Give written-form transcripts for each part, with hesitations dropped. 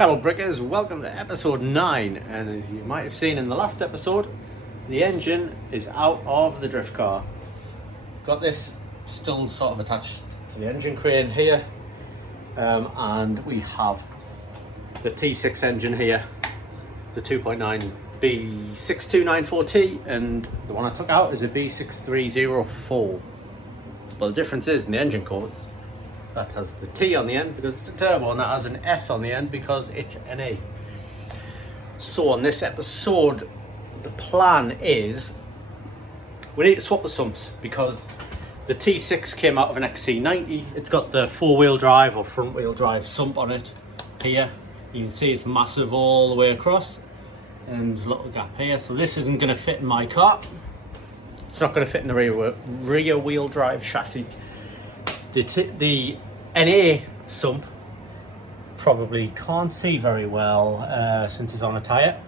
Hello Brickers, welcome to episode 9, and as you might have seen in the last episode, the engine is out of the drift car. Got this still sort of attached to the engine crane here, and we have the T6 engine here, the 2.9 B6294T, and the one I took out is a B6304. Well, the difference is in the engine codes, that has the T on the end because it's a turbo, and that has an S on the end because it's an A. So on this episode, the plan is we need to swap the sumps because the T6 came out of an XC90. It's got the four-wheel drive or front-wheel drive sump on it here. You can see it's massive all the way across, and there's a little gap here. So this isn't going to fit in my car. It's not going to fit in the rear-wheel drive chassis. The NA sump probably can't see very well since it's on a tyre,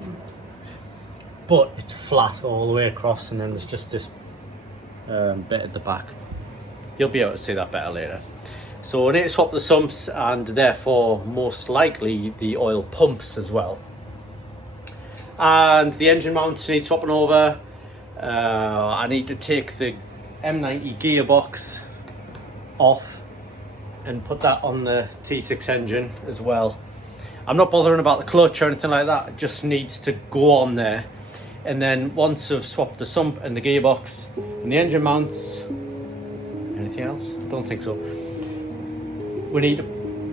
but it's flat all the way across, and then there's just this bit at the back. You'll be able to see that better later. So we need to swap the sumps, and therefore most likely the oil pumps as well. And the engine mounts need swapping over. I need to take the M90 gearbox off and put that on the T6 engine as well. I'm not bothering about the clutch or anything like that, it just needs to go on there. And then once I've swapped the sump and the gearbox and the engine mounts, anything else? I don't think so. We need to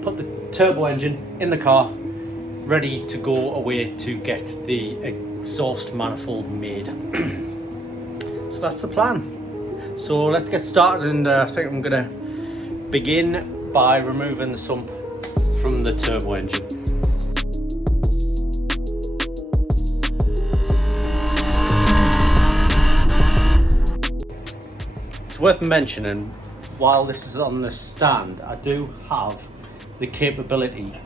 put the turbo engine in the car, ready to go away to get the exhaust manifold made. So that's the plan. So let's get started, and I think I'm gonna begin by removing the sump from the turbo engine. It's worth mentioning, while this is on the stand, I do have the capability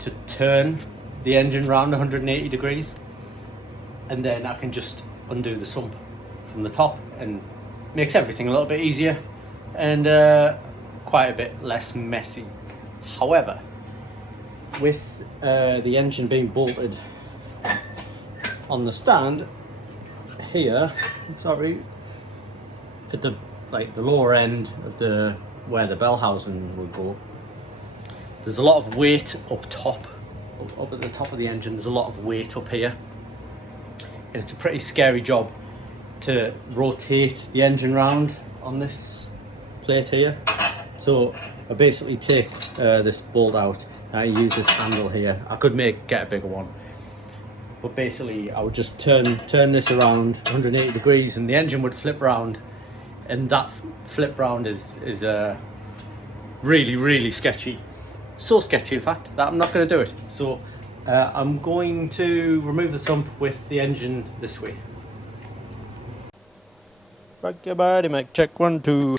to turn the engine around 180 degrees, and then I can just undo the sump from the top, and makes everything a little bit easier and quite a bit less messy. However, with the engine being bolted on the stand here, sorry, at the lower end of the where the bell housing will go, there's a lot of weight up top, up at the top of the engine. There's a lot of weight up here, and it's a pretty scary job to rotate the engine round on this plate here. So I basically take this bolt out, I use this handle here. I could get a bigger one, but basically I would just turn this around 180 degrees and the engine would flip round, and that flip round is really sketchy. So sketchy in fact that I'm not going to do it. So I'm going to remove the sump with the engine this way. Rock your body, mic check 1 2.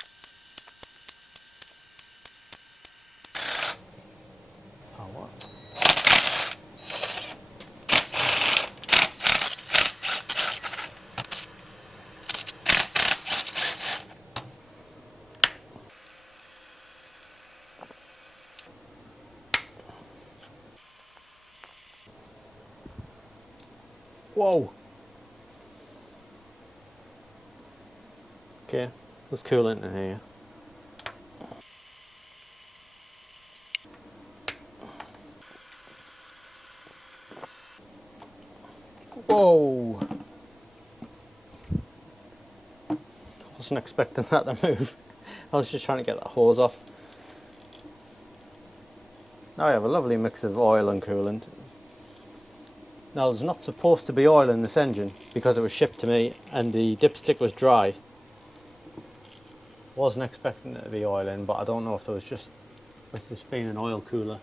Whoa. Okay, let's cool it in here. Whoa. Wasn't expecting that to move. I was just trying to get that hose off. Now I have a lovely mix of oil and coolant. Now there's not supposed to be oil in this engine because it was shipped to me and the dipstick was dry. Wasn't expecting there to be oil in, but I don't know if there was just, with this being an oil cooler,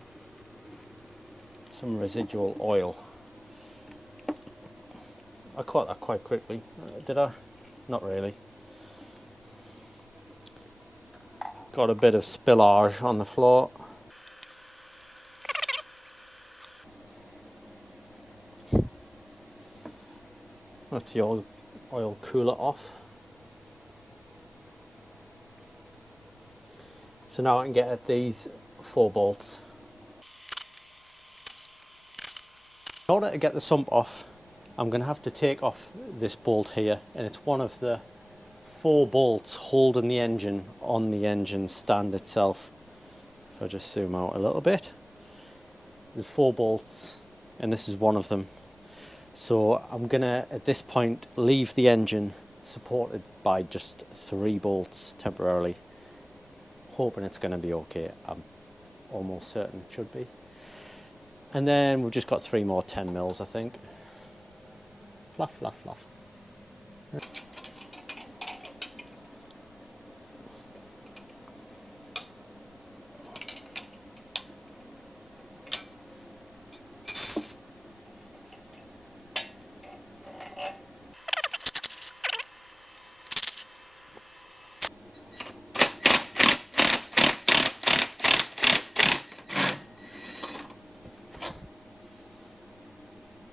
some residual oil. I caught that quite quickly. Did I? Not really. Got a bit of spillage on the floor. That's the oil cooler off. So now I can get at these 4 bolts. In order to get the sump off, I'm going to have to take off this bolt here, and it's one of the 4 bolts holding the engine on the engine stand itself. If I just zoom out a little bit, there's 4 bolts and this is one of them. So I'm gonna at this point leave the engine supported by just 3 bolts temporarily, hoping it's going to be okay. I'm almost certain it should be. And then we've just got 3 more 10 mils, I think. Fluff, fluff, fluff.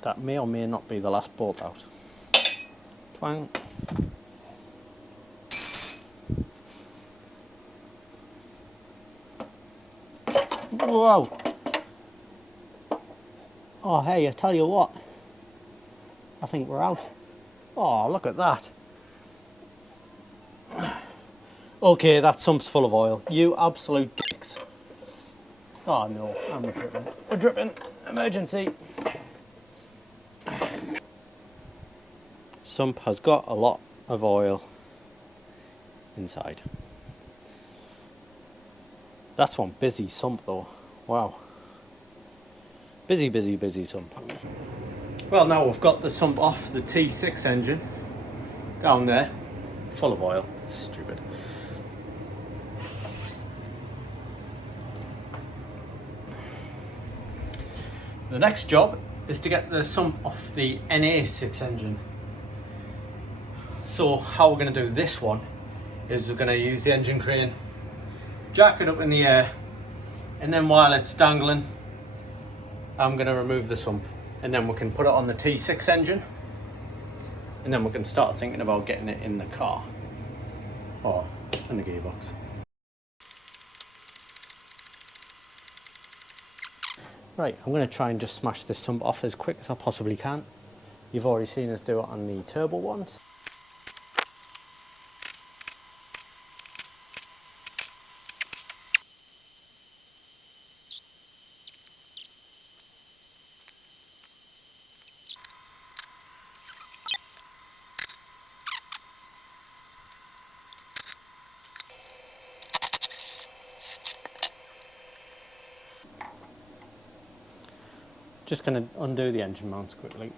That may or may not be the last bolt out. Twang. Whoa! Oh hey, I tell you what, I think we're out. Oh, look at that. Okay, that sump's full of oil. You absolute dicks. Oh no, I'm dripping. We're dripping. Emergency. Sump has got a lot of oil inside. That's one busy sump though. Wow. Busy, busy, busy sump. Well, now we've got the sump off the T6 engine down there, full of oil. Stupid. The next job is to get the sump off the NA6 engine. So how we're going to do this one is we're going to use the engine crane, jack it up in the air, and then while it's dangling, I'm going to remove the sump, and then we can put it on the T6 engine, and then we can start thinking about getting it in the car or in the gearbox. Right, I'm going to try and just smash this sump off as quick as I possibly can. You've already seen us do it on the turbo ones. Just going to undo the engine mounts quickly.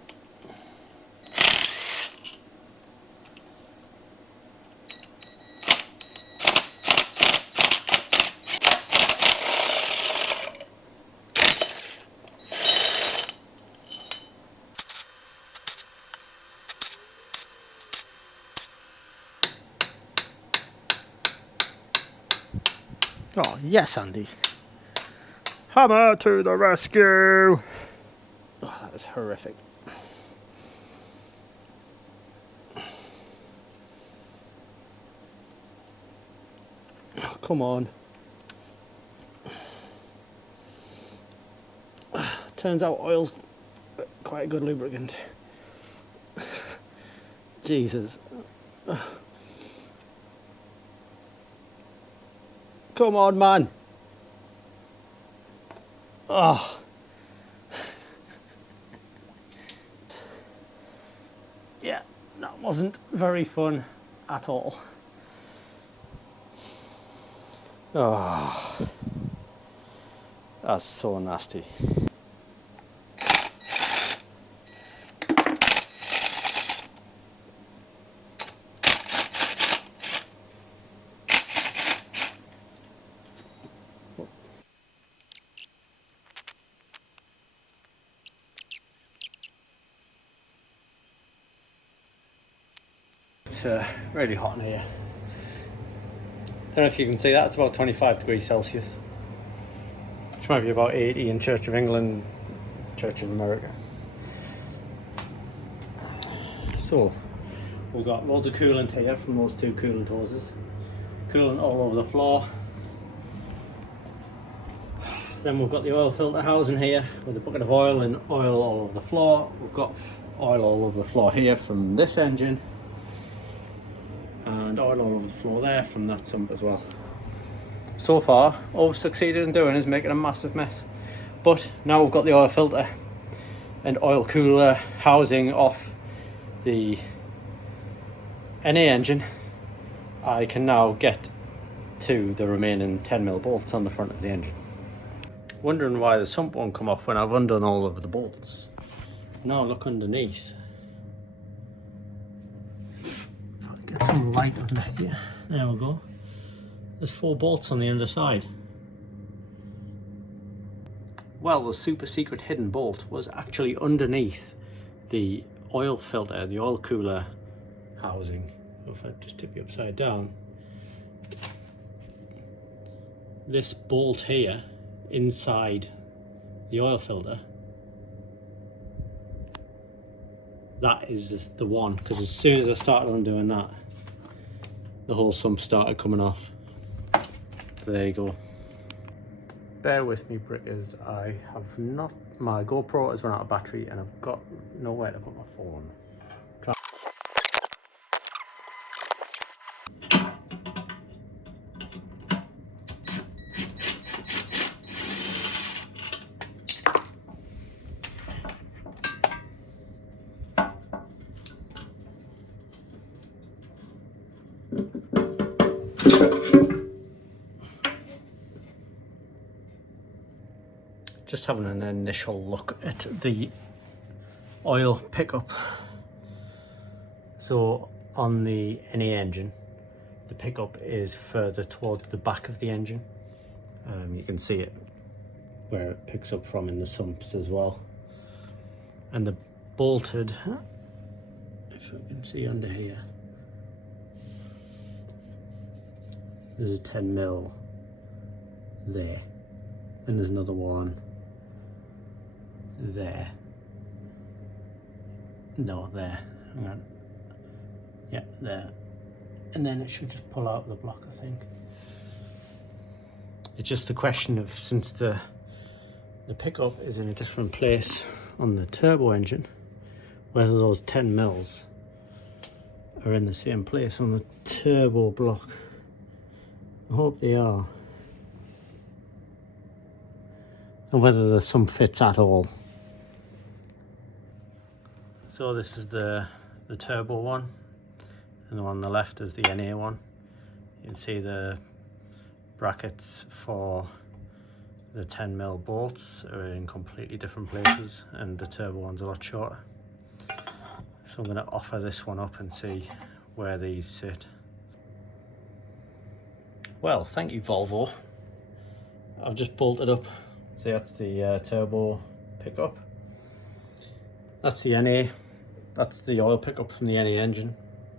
Oh, yes, Andy. Hammer to the rescue! Oh, that was horrific. Oh, come on. Turns out oil's quite a good lubricant. Jesus. Come on, man. Oh. Yeah, that wasn't very fun at all. Oh. That's so nasty. It's really hot in here. Don't know if you can see that, it's about 25 degrees Celsius, which might be about 80 in Church of England, Church of America. So we've got loads of coolant here from those 2 coolant hoses, coolant all over the floor. Then we've got the oil filter housing here with a bucket of oil and oil all over the floor. We've got oil all over the floor here from this engine, and oil all over the floor there from that sump as well. So far, all we've succeeded in doing is making a massive mess. But now we've got the oil filter and oil cooler housing off the NA engine, I can now get to the remaining 10mm bolts on the front of the engine. Wondering why the sump won't come off when I've undone all of the bolts. Now look underneath. Get some light under here. There we go. There's 4 bolts on the underside. Well, the super secret hidden bolt was actually underneath the oil filter, the oil cooler housing. If I just tip you upside down, this bolt here inside the oil filter, that is the one, because as soon as I started undoing that, the whole sump started coming off. There you go. Bear with me, brickers, I have not, my GoPro has run out of battery and I've got nowhere to put my phone. Just having an initial look at the oil pickup. So on the NA engine, the pickup is further towards the back of the engine. You can see it where it picks up from in the sumps as well. And the bolted, if you can see under here, there's a 10mm there, and there's another one there. No, there. Hang on. Yeah, there. And then it should just pull out of the block, I think. It's just a question of, since the pickup is in a different place on the turbo engine, whether those 10mm are in the same place on the turbo block. I hope they are. And whether the sump fits at all. So this is the turbo one, and the one on the left is the NA one. You can see the brackets for the 10mm bolts are in completely different places, and the turbo one's a lot shorter. So I'm going to offer this one up and see where these sit. Well, thank you, Volvo. I've just bolted up. See, that's the turbo pickup. That's the NA. That's the oil pickup from the NA engine.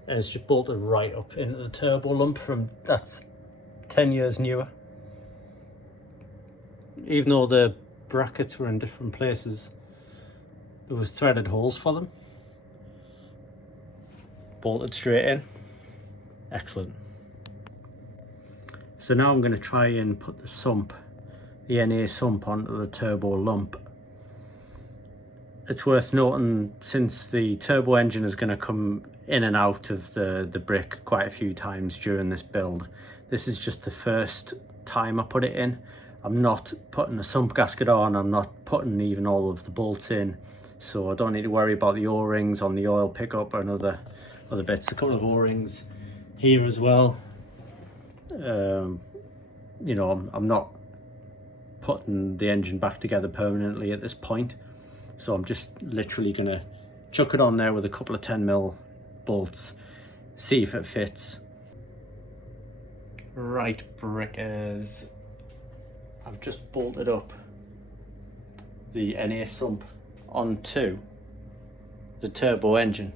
And it's just bolted right up into the turbo lump from, that's 10 years newer. Even though the brackets were in different places, there was threaded holes for them. Bolted straight in. Excellent. So now I'm going to try and put the sump, the NA sump, onto the turbo lump. It's worth noting, since the turbo engine is going to come in and out of the brick quite a few times during this build, this is just the first time I put it in. I'm not putting a sump gasket on, I'm not putting even all of the bolts in, so I don't need to worry about the O-rings on the oil pickup and other bits. A couple of O-rings here as well. You know, I'm not putting the engine back together permanently at this point, so I'm just literally gonna chuck it on there with a couple of 10mm bolts, see if it fits. Right, brickers, I've just bolted up the NA sump onto the turbo engine.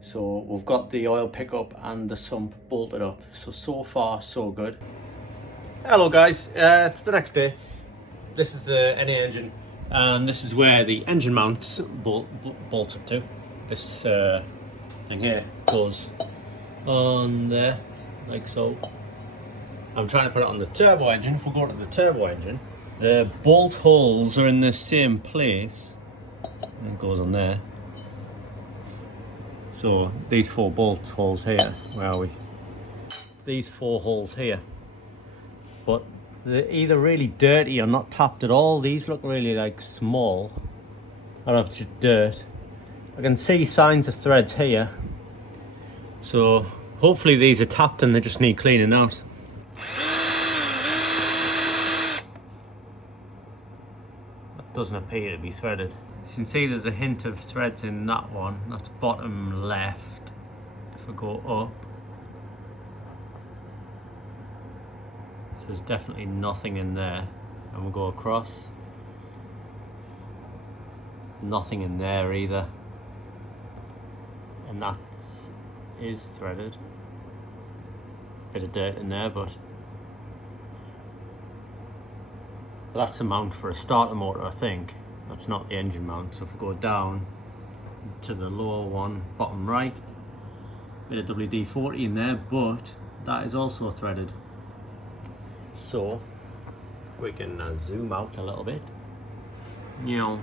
So we've got the oil pickup and the sump bolted up. So far so good. Hello guys, it's the next day. This is the NA engine, and this is where the engine mounts bolts up to. This thing here goes on there, like so. I'm trying to put it on the turbo engine. If we go to the turbo engine, The bolt holes are in the same place. And it goes on there. So these 4 bolt holes here, where are we? These 4 holes here. But they're either really dirty or not tapped at all. These look really like small. Or it's just dirt. I can see signs of threads here. So hopefully these are tapped and they just need cleaning out. That doesn't appear to be threaded. You can see there's a hint of threads in that one. That's bottom left. If I go up, there's definitely nothing in there. And we'll go across. Nothing in there either. And that is threaded. Bit of dirt in there, but that's a mount for a starter motor, I think. That's not the engine mount. So if we go down to the lower one, bottom right, bit of WD-40 in there, but that is also threaded. So we can zoom out a little bit. You know,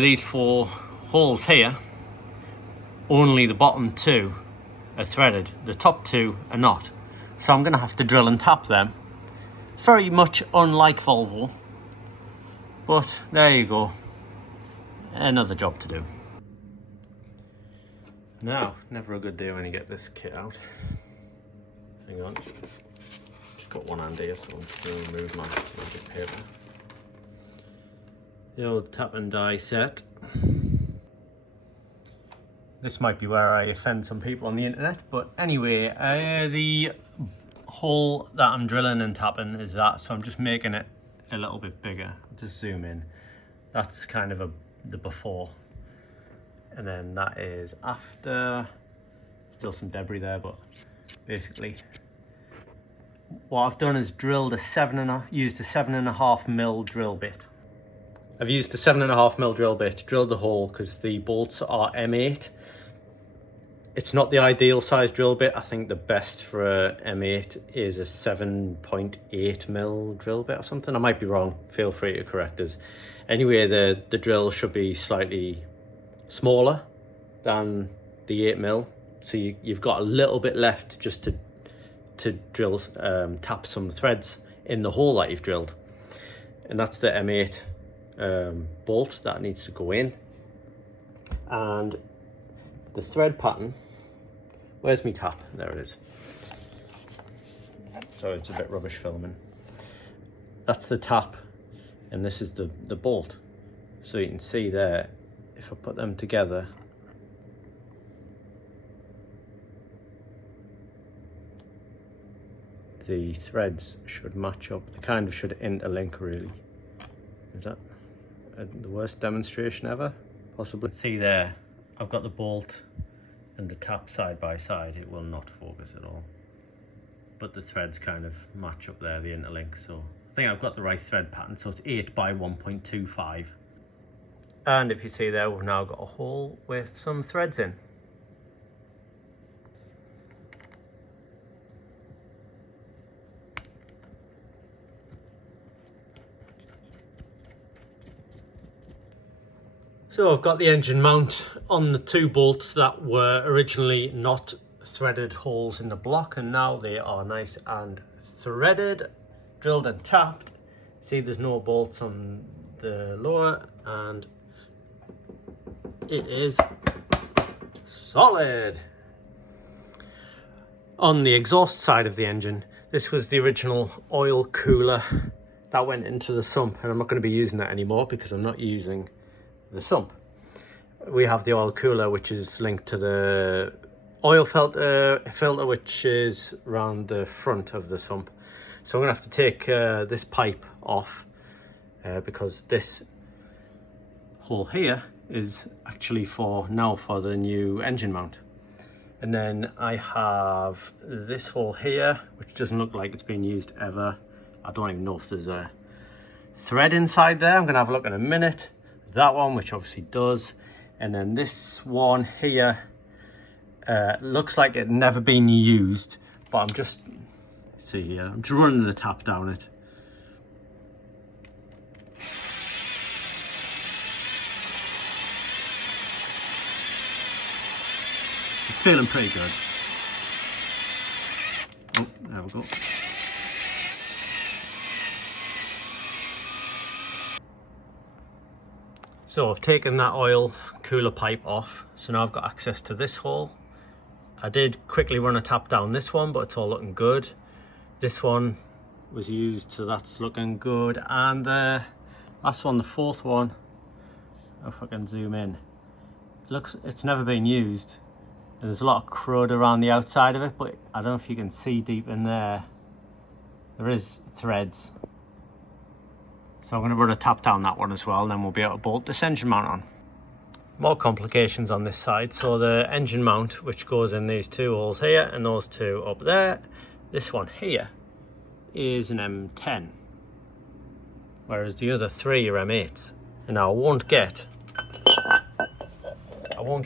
these 4 holes here, only the bottom 2 are threaded. The top 2 are not. So I'm going to have to drill and tap them. Very much unlike Volvo. But there you go. Another job to do. Now, never a good day when you get this kit out. Hang on. Just got one hand here, so I'm just going to remove my magic paper. The old tap and die set. This might be where I offend some people on the internet, but anyway, the hole that I'm drilling and tapping is that, so I'm just making it a little bit bigger. Just zoom in. That's kind of the before, and then that is after. Still some debris there, but basically what I've done is drilled used a 7.5mm drill bit. I've used a 7.5mm drill bit, drilled the hole because the bolts are M8. It's not the ideal size drill bit. I think the best for a M8 is a 7.8mm drill bit or something. I might be wrong, feel free to correct us. Anyway, the drill should be slightly smaller than the 8mm. So you've got a little bit left just to drill, tap some threads in the hole that you've drilled. And that's the M8 bolt that needs to go in. And the thread pattern, where's my tap? There it is. Sorry, it's a bit rubbish filming. That's the tap, and this is the bolt. So you can see there, if I put them together, the threads should match up. They kind of should interlink, really. Is that the worst demonstration ever? Possibly. See there, I've got the bolt and the tap side by side. It will not focus at all, but the threads kind of match up there, the interlink. So I think I've got the right thread pattern. So it's 8 by 1.25, and if you see there, we've now got a hole with some threads in. So I've got the engine mount on the 2 bolts that were originally not threaded holes in the block, and now they are nice and threaded, drilled and tapped. See, there's no bolts on the lower, and it is solid. On the exhaust side of the engine, this was the original oil cooler that went into the sump, and I'm not going to be using that anymore because I'm not using the sump. We have the oil cooler, which is linked to the oil filter which is around the front of the sump. So I'm gonna have to take this pipe off because this hole here is actually for the new engine mount. And then I have this hole here, which doesn't look like it's been used ever. I don't even know if there's a thread inside there. I'm gonna have a look in a minute. There's that one, which obviously does. And then this one here looks like it never been used, but I'm just running the tap down it. It's feeling pretty good. Oh, there we go. So I've taken that oil cooler pipe off, so now I've got access to this hole. I did quickly run a tap down this one, but it's all looking good. This one was used, so that's looking good. And the last one, the fourth one, if I can zoom in, it's never been used. And there's a lot of crud around the outside of it, but I don't know if you can see deep in there. There is threads. So I'm going to run a tap down that one as well, and then we'll be able to bolt this engine mount on. More complications on this side. So the engine mount, which goes in these two holes here and those two up there, this one here is an M10, whereas the other three are M8s. And now I won't get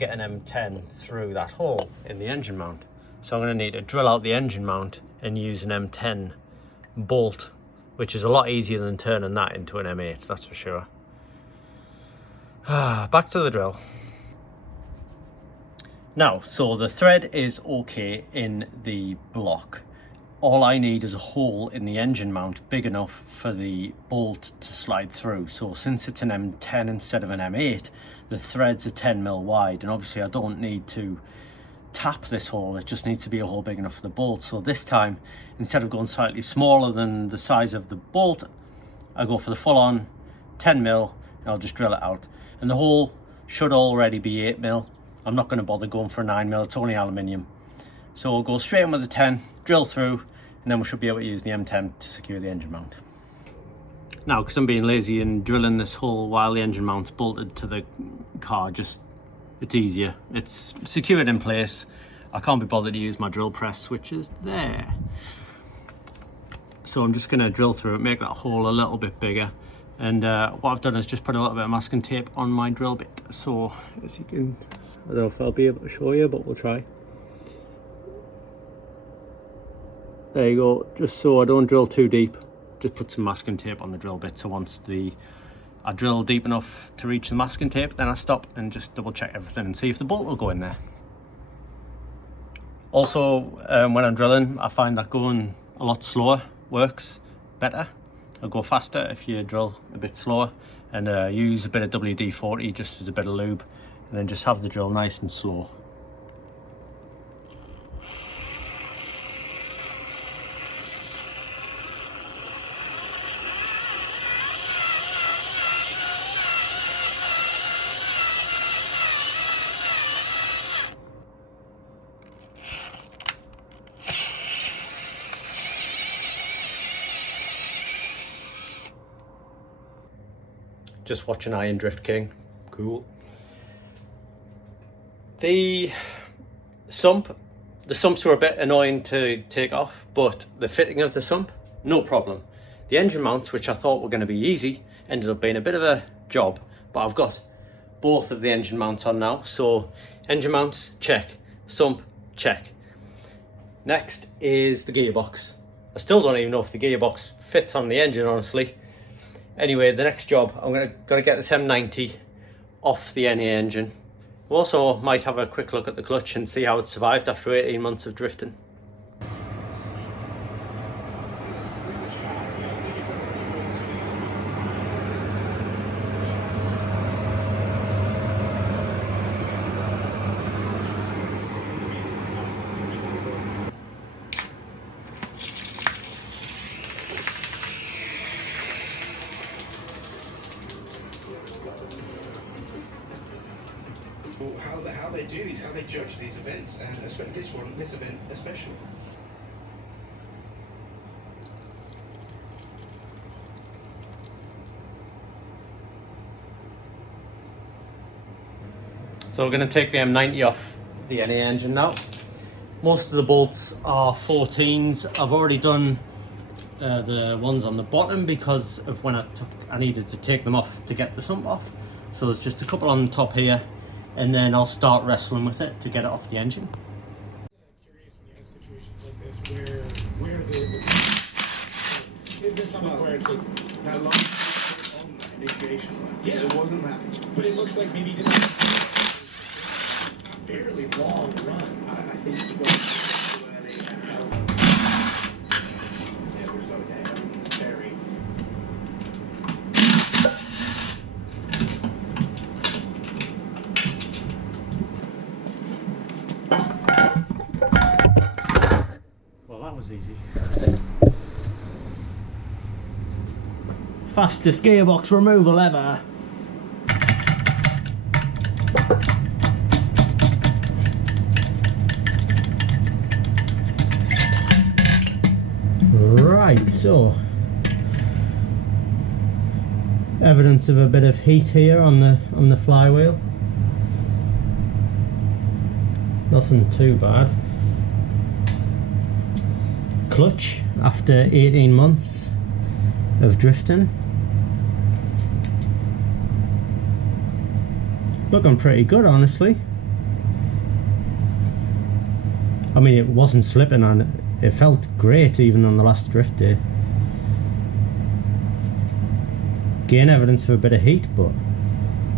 an M10 through that hole in the engine mount. So I'm going to need to drill out the engine mount and use an M10 bolt, which is a lot easier than turning that into an M8, that's for sure. Back to the drill. Now, so the thread is okay in the block. All I need is a hole in the engine mount big enough for the bolt to slide through. So since it's an M10 instead of an M8, the threads are 10mm wide, and obviously I don't need to tap this hole, it just needs to be a hole big enough for the bolt. So this time, instead of going slightly smaller than the size of the bolt, I go for the full-on 10mm, and I'll just drill it out. And the hole should already be 8mm. I'm not going to bother going for a 9mm, it's only aluminium. So we'll go straight in with the 10, drill through, and then we should be able to use the M10 to secure the engine mount. Now, because I'm being lazy and drilling this hole while the engine mount's bolted to the car, it's easier. It's secured in place. I can't be bothered to use my drill press, which is there. So I'm just going to drill through it, make that hole a little bit bigger. And what I've done is just put a little bit of masking tape on my drill bit. So as you can, I don't know if I'll be able to show you, but we'll try. There you go, just so I don't drill too deep, just put some masking tape on the drill bit, so once I drill deep enough to reach the masking tape, then I stop and just double check everything and see if the bolt will go in there. Also, when I'm drilling, I find that going a lot slower works better. I'll go faster if you drill a bit slower, and use a bit of WD-40 just as a bit of lube, and then just have the drill nice and slow. Just watching Iron Drift King, cool. The sumps were a bit annoying to take off, but the fitting of the sump, no problem. The engine mounts, which I thought were going to be easy, ended up being a bit of a job, but I've got both of the engine mounts on now. So engine mounts, check. Sump, check. Next is the gearbox. I still don't even know if the gearbox fits on the engine, honestly. Anyway, the next job, I'm gonna get this M90 off the NA engine. We also might have a quick look at the clutch and see how it survived after 18 months of drifting. How they do is how they judge these events, and this event especially. So we're going to take the M90 off the NA engine now. Most of the bolts are 14s. I've already done the ones on the bottom because of when I needed to take them off to get the sump off. So there's just a couple on the top here, and then I'll start wrestling with it to get it off the engine. I'm curious when you have situations like this where is this something where it's like that long on that initiation line? Yeah, it wasn't that, but it looks like maybe fairly long run. I think you go to yeah, we're so damn very. Well, that was easy. Fastest gearbox removal ever. Right, so evidence of a bit of heat here on the flywheel. Nothing too bad. Clutch after 18 months of drifting. Looking pretty good, honestly. I mean, it wasn't slipping on it felt great even on the last drift day. Again, evidence of a bit of heat, but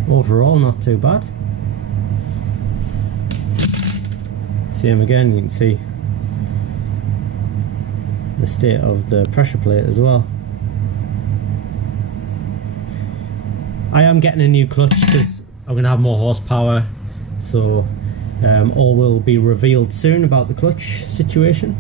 overall not too bad. Same again, you can see the state of the pressure plate as well. I am getting a new clutch because I'm going to have more horsepower, so all will be revealed soon about the clutch situation.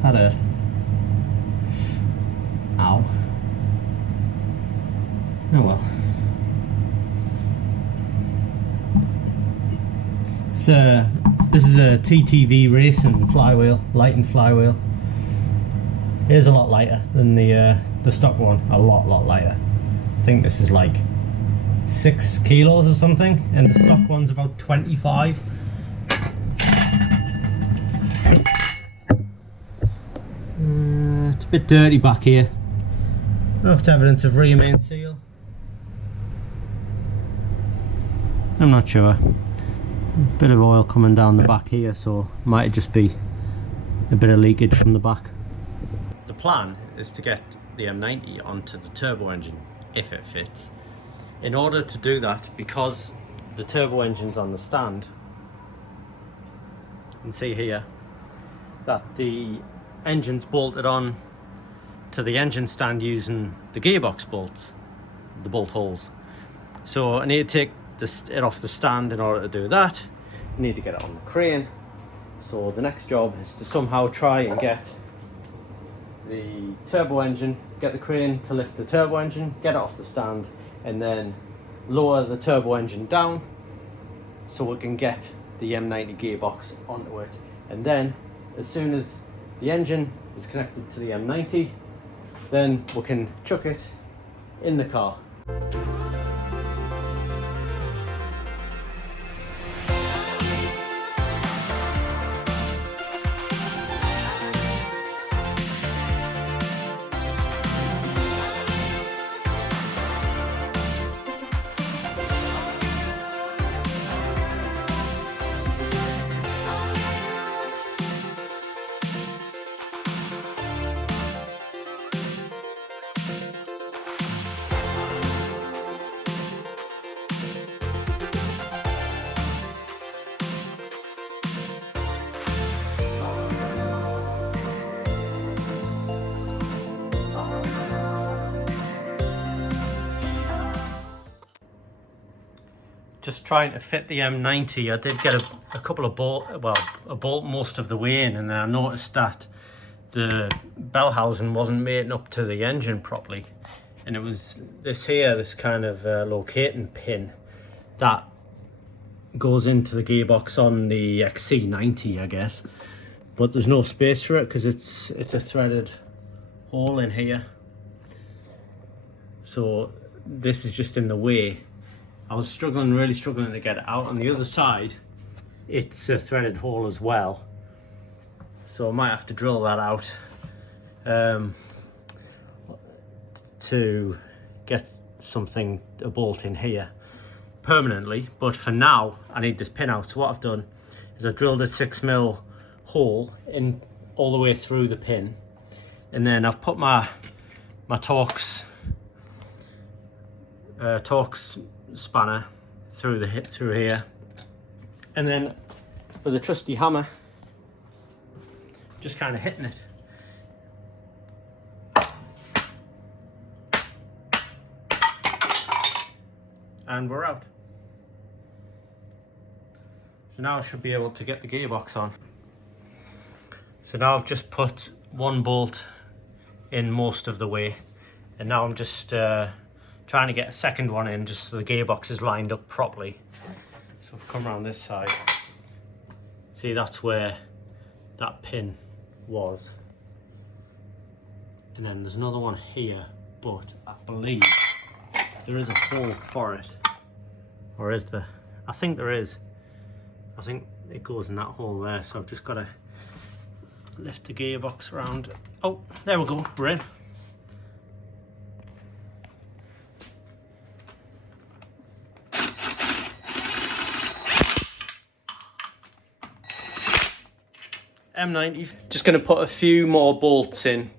That hurt. Ow. Oh well. So this is a TTV racing flywheel, lighting flywheel. It is a lot lighter than the stock one. A lot lighter. I think this is like 6 kilos or something, and the stock one's about 25. It's a bit dirty back here. That's evidence of re-main seal. I'm not sure. Bit of oil coming down the back here, so might just be a bit of leakage from the back. The plan is to get the M90 onto the turbo engine if it fits. In order to do that, because the turbo engine's on the stand, you can see here that the engine's bolted on to the engine stand using the gearbox bolts, the bolt holes. So I need to take it off the stand. In order to do that, I need to get it on the crane. So the next job is to somehow try and get the turbo engine, get the crane to lift the turbo engine, get it off the stand, and then lower the turbo engine down so we can get the M90 gearbox onto it. And then as soon as the engine is connected to the M90, then we can chuck it in the car. Just trying to fit the M90, I did get a couple of a bolt most of the way in, and then I noticed that the bell housing wasn't mating up to the engine properly, and it was this kind of locating pin that goes into the gearbox on the XC90, I guess, but there's no space for it because it's a threaded hole in here, so this is just in the way. I was really struggling to get it out. On the other side, it's a threaded hole as well, so I might have to drill that out to get a bolt in here. permanently, but for now I need this pin out. So what I've done is I drilled a 6mm hole in all the way through the pin, and then I've put my Torx spanner through here, and then with a trusty hammer just kind of hitting it. And we're out. So now I should be able to get the gearbox on. So now I've just put one bolt in most of the way, and now I'm just trying to get a second one in just so the gearbox is lined up properly. So I've come around this side. See, that's where that pin was. And then there's another one here, but I believe there is a hole for it. Or is there? I think there is. I think it goes in that hole there, so I've just got to lift the gearbox around. Oh, there we go, we're in. M90. Just going to put a few more bolts in.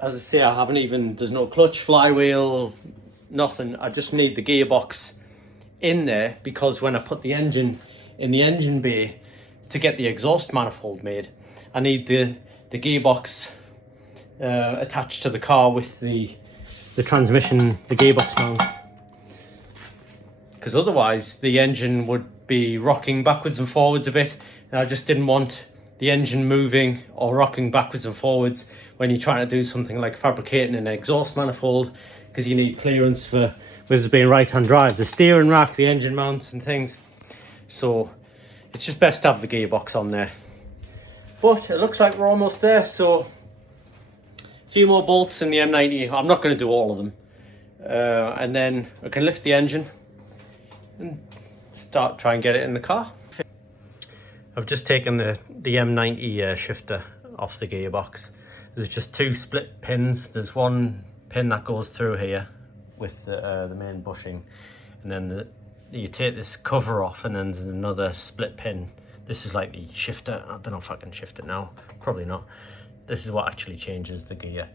As I say, I haven't even, there's no clutch, flywheel, nothing. I just need the gearbox in there, because when I put the engine in the engine bay to get the exhaust manifold made, I need the gearbox attached to the car with the transmission, the gearbox mount. Because otherwise the engine would be rocking backwards and forwards a bit, and I just didn't want the engine moving or rocking backwards and forwards when you're trying to do something like fabricating an exhaust manifold, because you need clearance for, with it being right-hand drive, the steering rack, the engine mounts and things. So it's just best to have the gearbox on there. But it looks like we're almost there, so a few more bolts in the M90. I'm not going to do all of them. And then I can lift the engine and try and get it in the car. I've just taken the M90 shifter off the gearbox. There's just two split pins. There's one pin that goes through here with the main bushing, and then you take this cover off, and then there's another split pin. This is like the shifter. I don't know if I can shift it now, probably not. This is what actually changes the gear,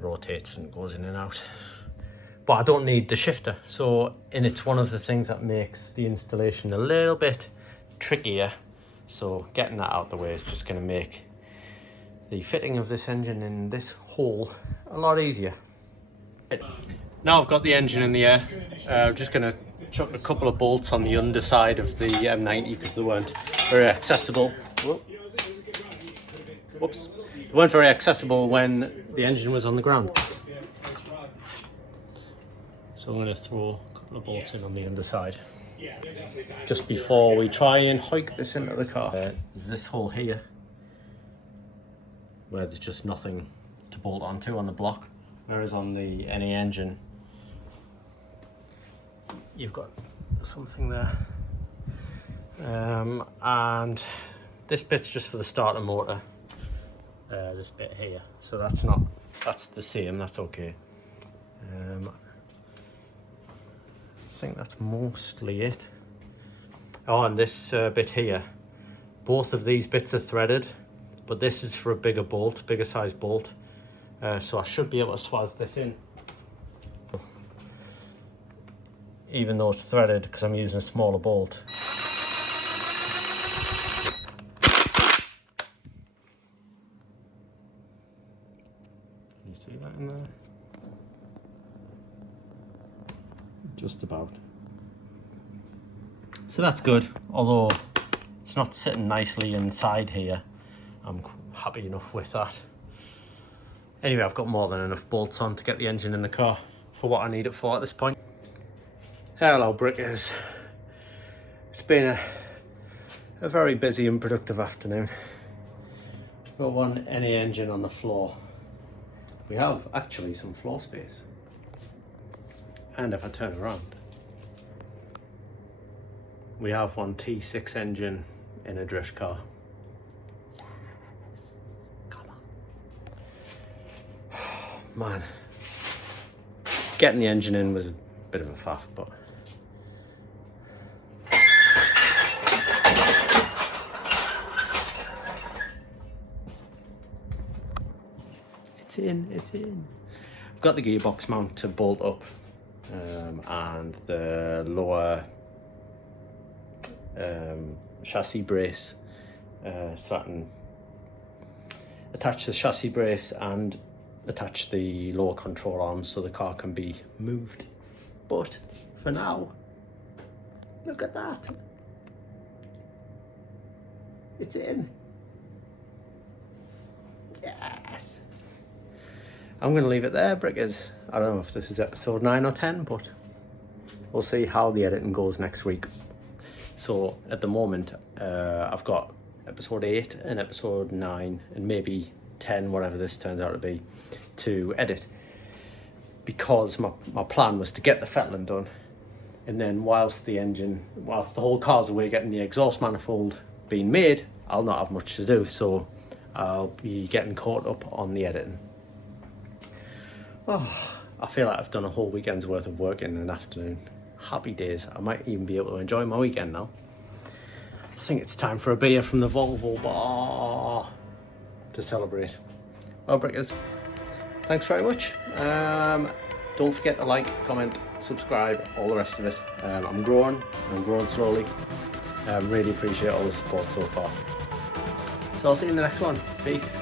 rotates and goes in and out. But I don't need the shifter, and it's one of the things that makes the installation a little bit trickier. So getting that out of the way is just going to make the fitting of this engine in this hole a lot easier. Now I've got the engine in the air, I'm just going to chuck a couple of bolts on the underside of the M90 because they weren't very accessible. Whoops. They weren't very accessible when the engine was on the ground. So I'm going to throw a couple of bolts in on the underside just before we try and hike this into the car. There's this hole here where there's just nothing to bolt onto on the block, whereas on the NA engine you've got something there. And this bit's just for the starter motor, this bit here, so that's the same, that's okay. I think that's mostly it. Oh, and this bit here, both of these bits are threaded, but this is for a bigger bolt, bigger size bolt, so I should be able to swaz this in, even though it's threaded, because I'm using a smaller bolt. Can you see that in there? Just about. So that's good, although it's not sitting nicely inside here. I'm happy enough with that. Anyway, I've got more than enough bolts on to get the engine in the car for what I need it for at this point. Hello Brickers. It's been a very busy and productive afternoon. Got one NA engine on the floor. We have actually some floor space. And if I turn around, we have one T6 engine in a drift car. Yes. Come on. Man, getting the engine in was bit of a faff, but it's in. I've got the gearbox mount to bolt up, and the lower chassis brace, so I can attach the chassis brace and attach the lower control arms so the car can be moved. But for now, look at that. It's in. Yes. I'm going to leave it there, Brickers. I don't know if this is episode 9 or 10, but we'll see how the editing goes next week. So at the moment, I've got episode 8 and episode 9 and maybe 10, whatever this turns out to be, to edit, because my plan was to get the fettling done, and then whilst the whole car's away getting the exhaust manifold being made, I'll not have much to do, so I'll be getting caught up on the editing. Oh, I feel like I've done a whole weekend's worth of work in an afternoon. Happy days. I might even be able to enjoy my weekend now. I think it's time for a beer from the Volvo bar to celebrate. Well, Brickers, thanks very much. Don't forget to like, comment, subscribe, all the rest of it. I'm growing slowly. Really appreciate all the support so far. So I'll see you in the next one. Peace.